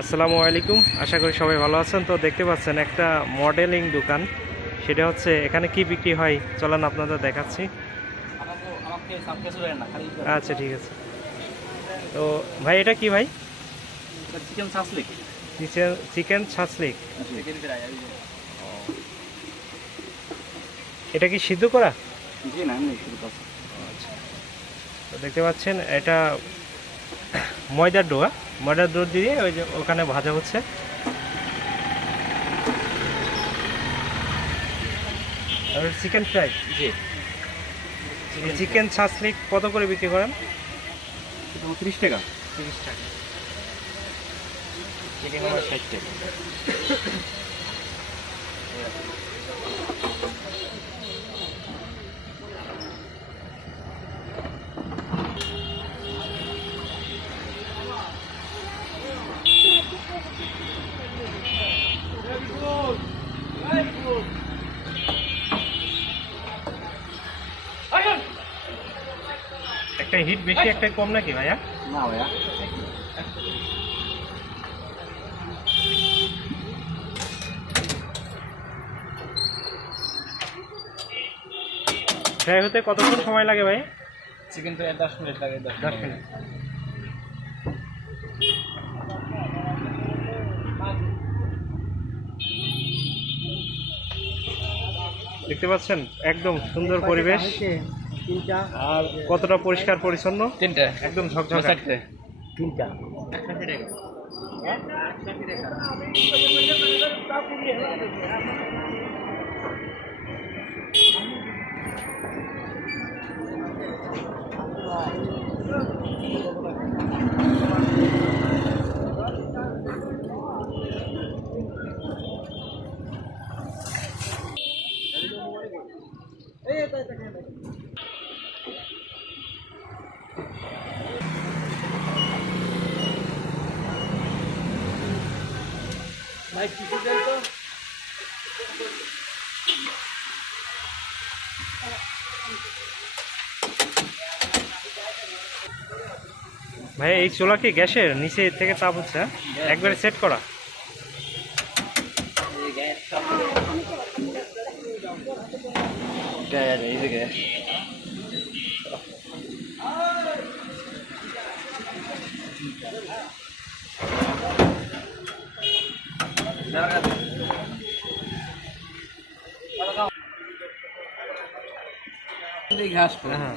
আসসালামু আলাইকুম, আশা করি সবাই ভালো আছেন। তো দেখতে পাচ্ছেন একটা মডেলিং দোকান, সেটা হচ্ছে এখানে কি বিক্রি হয় চলেন আপনাদের দেখাচ্ছি। আচ্ছা ঠিক আছে। তো ভাই এটা কি ভাই? Chicken shashlik. চিকেন ছাঁচলিক। এটা কি সিদ্ধ করা? জি না, এমনি শুধু কাঁচা। আচ্ছা, তো দেখতে পাচ্ছেন এটা ময়দার ডো, ময়দার ডো দিয়ে ওই যে ওখানে ভাজা হচ্ছে। আর চিকেন ফ্রাই। জি, চিকেন ছাঁচলিক কত করে বিক্রি করেন? 30 টাকা। 30 টাকা। চিকেন আমার 60 টাকা। একটা হিট বেশি একটা কম নাকি ভাইয়া? না ভাইয়া, ফ্রাই হতে কতক্ষণ সময় লাগে ভাই? চিকেন ফ্রাই 10 মিনিট লাগে। 10 মিনিট। দেখতে পাচ্ছেন একদম সুন্দর পরিবেশ, আর কতটা পরিষ্কার পরিচ্ছন্ন, 3টা একদম ঝকঝকে। 3টা। ভাই এই চুলা কি গ্যাসের নিচে থেকে তাপ হচ্ছে? একবারে সেট করা? এই যে গ্যাস। ঘাস। হ্যাঁ।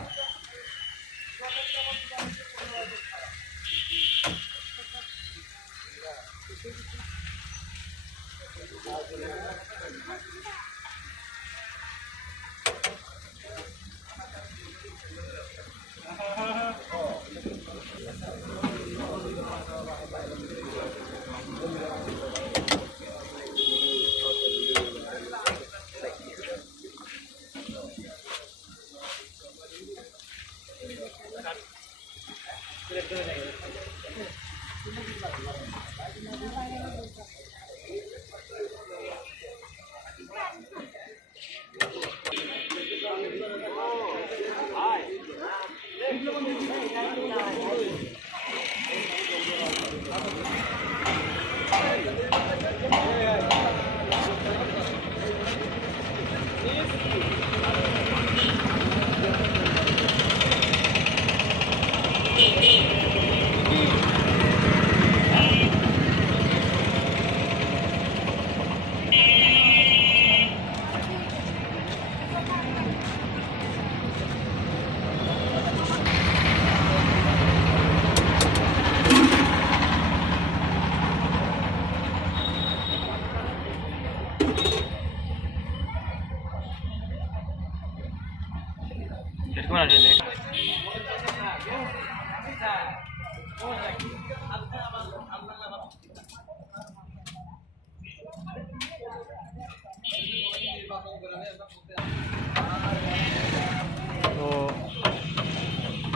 তো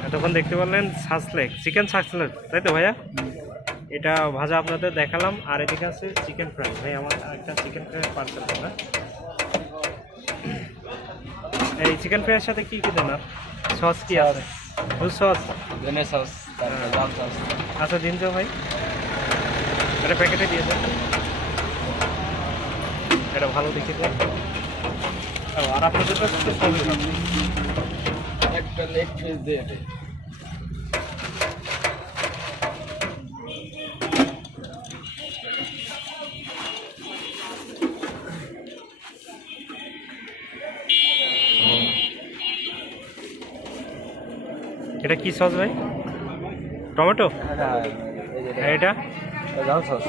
এতক্ষণ দেখতে পারলেন ছাঁচলেক, চিকেন ছাঁচলেক, তাই তো ভাইয়া? এটা ভাজা আপনাদের দেখালাম, আর এদিকে আছে চিকেন ফ্রাই। ভাই আমার একটা চিকেন ফ্রাই পার্সেল করবে। এই চিকেন ফ্রাইয়ের সাথে কি কি দেন? সস কি আছে? সস, ধনে সস, তারপরে লাল সস। আচ্ছা দিন তো ভাই। এটা প্যাকেটে দিয়ে দেন, এটা ভালো দেখে দেন। আর আপনাদের কাছে তো সবই ভালো। একটা লেগ পিস দিয়ে দে। এটা কি সস ভাই? টমেটো? হ্যাঁ, আর এটা লাল সস।